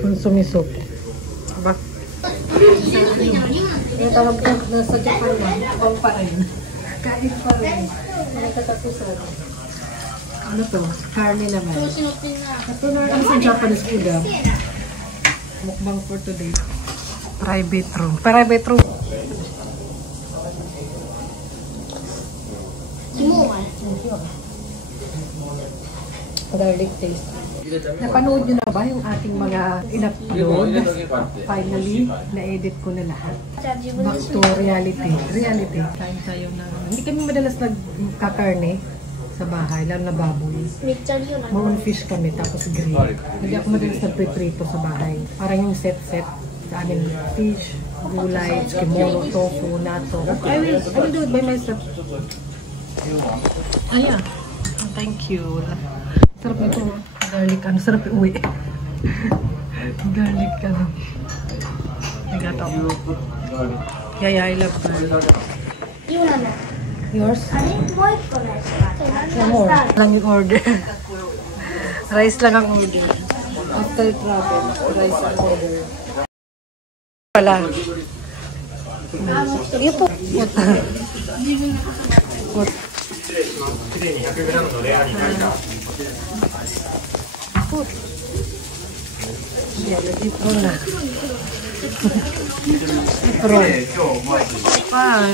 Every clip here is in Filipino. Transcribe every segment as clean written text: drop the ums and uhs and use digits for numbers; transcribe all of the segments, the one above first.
Consomme soup. Ba? Yung tawag ko sa Japan na, pang pa rin. Kain pa rin. Nagkatapusan. Ano to? Carne naman. Ito na lang sa Japanese food ah. Mukbang for today. Private room. Private room. Garlic taste. Napanood nyo na ba yung ating mga in-upload? Finally, na-edit ko na lahat. Back to reality. Reality. Kain tayo na. Hindi kami madalas nagkakarne sa bahay, lalo na baboy. More fish kami, tapos grill. Hindi ako madalas nagpiprito sa bahay. Parang yung set-set. Sa amin, fish, gulay, kimolo, tofu, natto. I will do it by myself. Ayan. Thank you. Sarap nito. Garlic, ano, sarap uwi. Garlic, ano. Nagato. Yeah, I love garlic. Yours? More. Lang yung order. Rice lang ang order. After travel, rice ang order. Wala. Iyo po. What? Food. Yeah, lagi po na. Pero,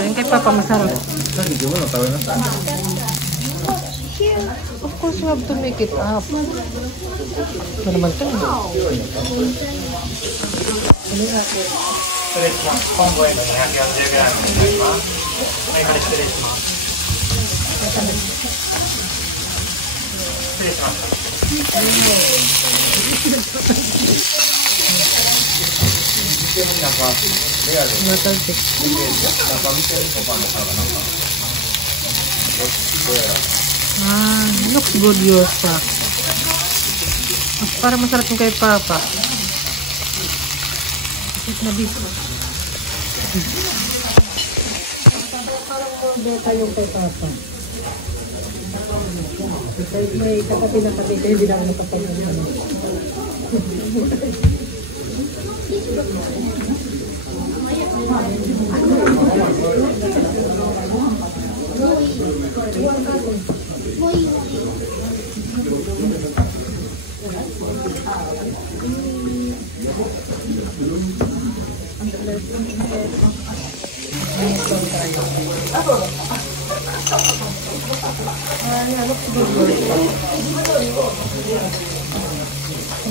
yung kay Papa masarap. Of course, you have to make it up. Ito naman ito. Ano nga po? 失礼します。コンボイの 240g になります。はい、これ失礼します。失礼しました。Looks good your stuff. Para masarap yung kay Papa. Na dito. Parang beta yung kay Papa. May kapatid na kapatid, hindi na ako nakapag-ano.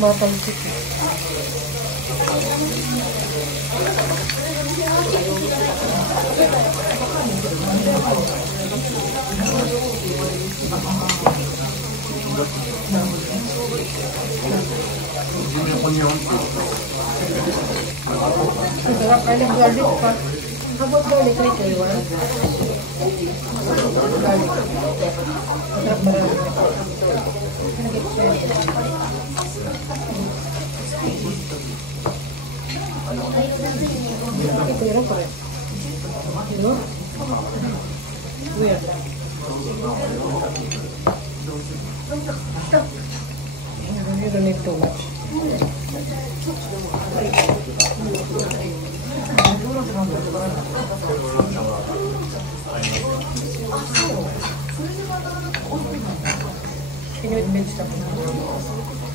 Mapansik. Sarap ka ng garlic pa. Habot garlic rin kayo, ha? Garlic. Sarap ba rin? Ito yun pa rin. Ito? Weird. You don't need too much. Can you admit stuff?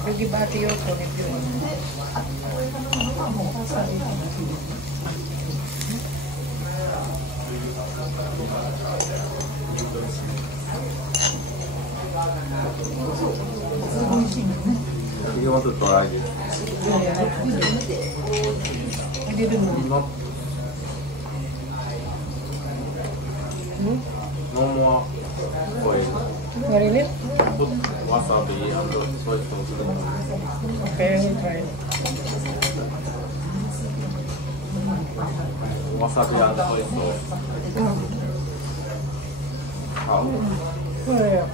Nag-ibati yun po nito yun. You want to try it? I didn't know. No more oil. Marinate? Put wasabi and soy sauce. Okay, I will try. Wasabi and soy sauce. How? Oh, yeah.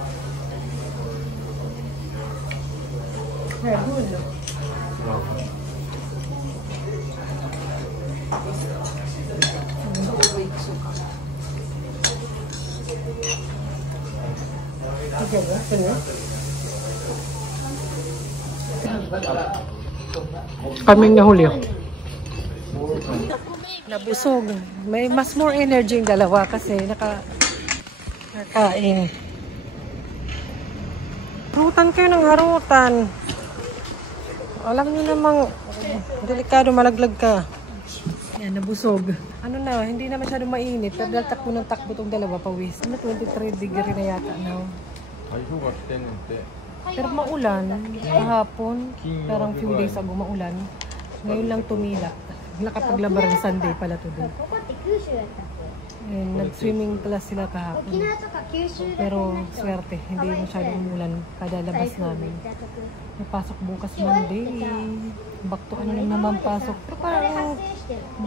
Yeah, good. Okay, that's it. Kaming nahuli. Nabusog. May mas more energy yung dalawa kasi nakain. Harutan kayo ng harutan. Alam niyo namang delikado, malaglag ka. Yan, nabusog. Ano na, hindi na masyadong mainit. Pero dahil takbo ng takbo itong dalawa, pawis. 23 degree na yata now. Pero maulan, kahapon, parang few days ago maulan. Ngayon lang tumila. Nakapaglabar ng Sunday pala today. Nag-swimming class sila kahapon. Pero swerte, hindi masyadong umulan kada labas namin. Napasok bukas Monday. Back to ano lang naman pasok. Pero parang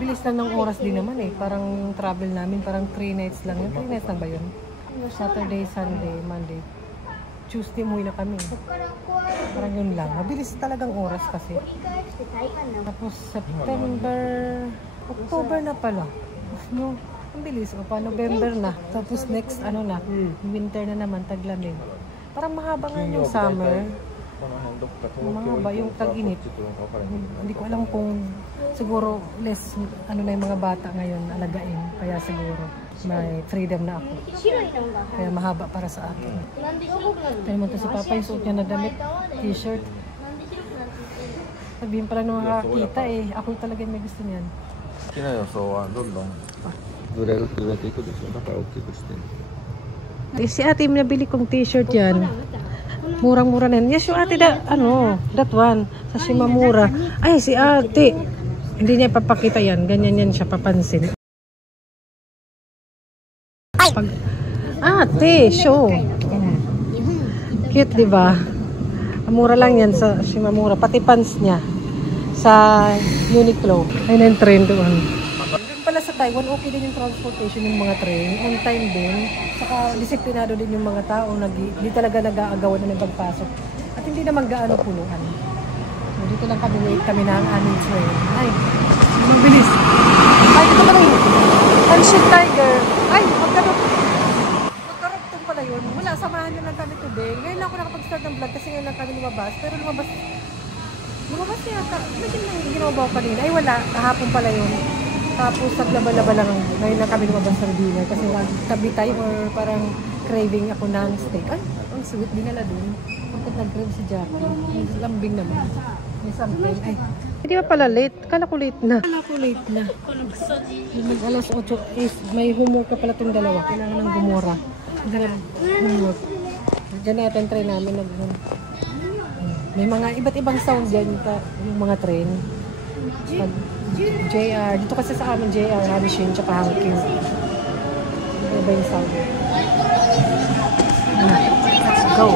bilis lang ng oras din naman eh. Parang travel namin, parang 3 nights lang. 3 nights lang ba yun? Saturday, Sunday, Monday. Tuesday umuwi na kami. Parang yun lang. Mabilis talagang oras kasi. Tapos September, October na pala. No, ang bilis. O pa, November na. Tapos next, ano na, winter na naman, taglamig. Parang mahaba nga yung summer. Mahaba yung tag-init. Hindi ko alam kung siguro less, ano na yung mga bata ngayon, alagain. Kaya siguro may freedom na ako. Kaya mahaba para sa akin. Tayo naman to si Papa, yung suot niya na damit, t-shirt. Sabihin pala nung makakita eh. Ako talaga may gusto niyan. 好きな予想はどんどんずれていくでしょ。だから大きくして。Si ate, nabili kong t-shirt yan. Murang-mura na yan. Yes, yung ate, that one. Sa Shimamura. Ay, si ate. Hindi niya papakita yan. Ganyan yan siya papansin. Ate, show. Cute, di ba? Mura lang yan sa Shimamura. Pati pants niya. Sa Uniqlo. Ayun ang train doon. Doon pala sa Taiwan, okay din yung transportation ng mga train. On time din. Saka disiplinado din yung mga tao. Hindi talaga nag-aagawan na ng pagpasok. At hindi naman gaano punuan. Dito lang kami, wait kami na ang aming train. Ay, mabilis. Ay, ito pala yun. Hanshin Tiger. Ay, magkarugtong pala yun. Wala, samahan nyo lang kami today. Ngayon lang ako nakapag-start ng vlog kasi ngayon lang kami lumabas. Pero lumabas niya yata. Imagine lang yung ginawa ko kanina. Ay, wala. Kahapon pala yun. Tapos naglaba-laba lang. Ngayon lang kami lumabas sa dinner. Kasi nagtabi tayo or parang craving ako ng steak. Ay, ang sweet din nila dun. Pagkat nag-crave si Jackie. Lambing naman. May something. Ay, hindi ba pala late? Kala ko late na. Mag alas 8. May homework ka pala itong dalawa. Kailangan ng gumora. Homework. Diyan natin try namin may mga iba't ibang sound dyan yung mga train. Pag JR, dito kasi sa amin JR, Hanshin, tsaka Hankyu. Iba yung sound. Let's go!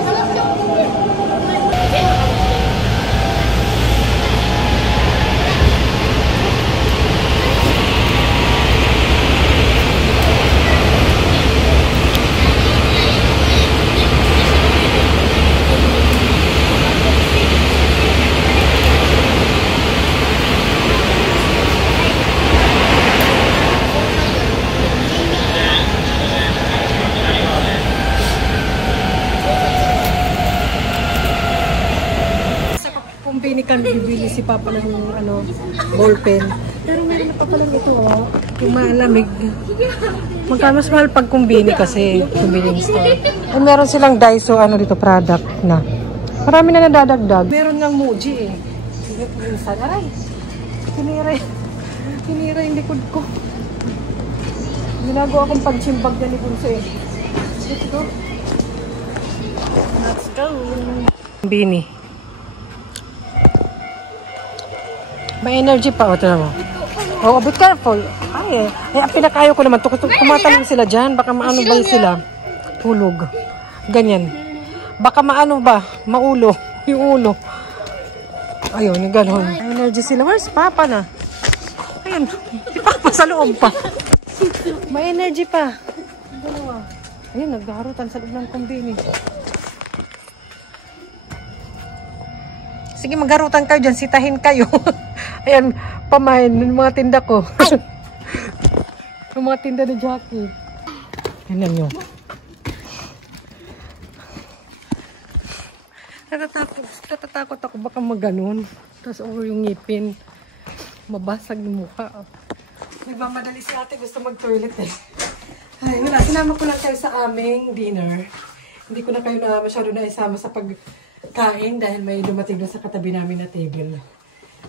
Kan bibili si Papa ng ballpen. Pero meron na pa pala ito, yung malamig. Magkano mas mahal pag kumbini kasi, convenience store. At meron silang Daiso dito product na. Marami na nadadagdag. Meron ng Muji eh. Aray, tinira yung likod ko. Ginagawa akong pagsimbag na ni Punso eh. Let's go. Kumbini. May energy pa. O, ito mo. Oh, be careful. Ay, pinakayo ko naman. Tumatalong sila dyan. Baka maano ba sila? Hulog. Ganyan. Baka maano ba? Maulo. Yung ulo. Ayun, yung gano'n. May energy sila. Where's Papa na? Ayun. Si Papa sa loob pa. May energy pa. Dalawa. Ayun, naghaharutan sa loob ng kumbini. Sige, magharutan kayo dyan. Sitahin kayo. Ayan, pamahin ng mga tinda ko. Yung mga tinda ni Jackie. Tignan nyo. Natatakot ako baka maganon. Tapos yung ngipin. Mabasag yung mukha. Nagmamadali si ate. Gusto mag-toilet eh. Ay, wala. Sinama ko lang kayo sa aming dinner. Hindi ko na kayo na masyado na isama sa pagkain dahil may dumating doon sa katabi namin na table.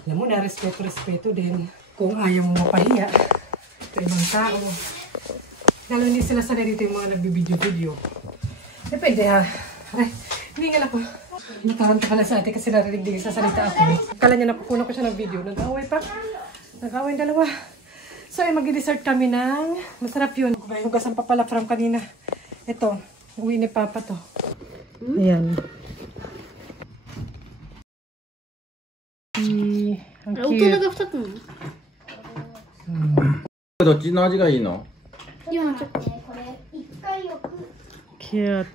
Alam mo na, respeto din. Kung ayaw mo mapahiya sa ibang tao. Lalo hindi sila sanay dito yung mga nagbibideo-video. Depende ha. Ay, hindi nga ako. Nataranta ka lang sa ate kasi narinig din sa salita ako. Kala niya nakukunan ko siya ng video. Nag-away pa. Nag-away yung dalawa. So, ay mag-dessert kami ng masarap yun. May hugasan pa pala from kanina. Ito, uwi ni Papa to. Ayan. Ang cute. どっちの味がいいの？ Cute.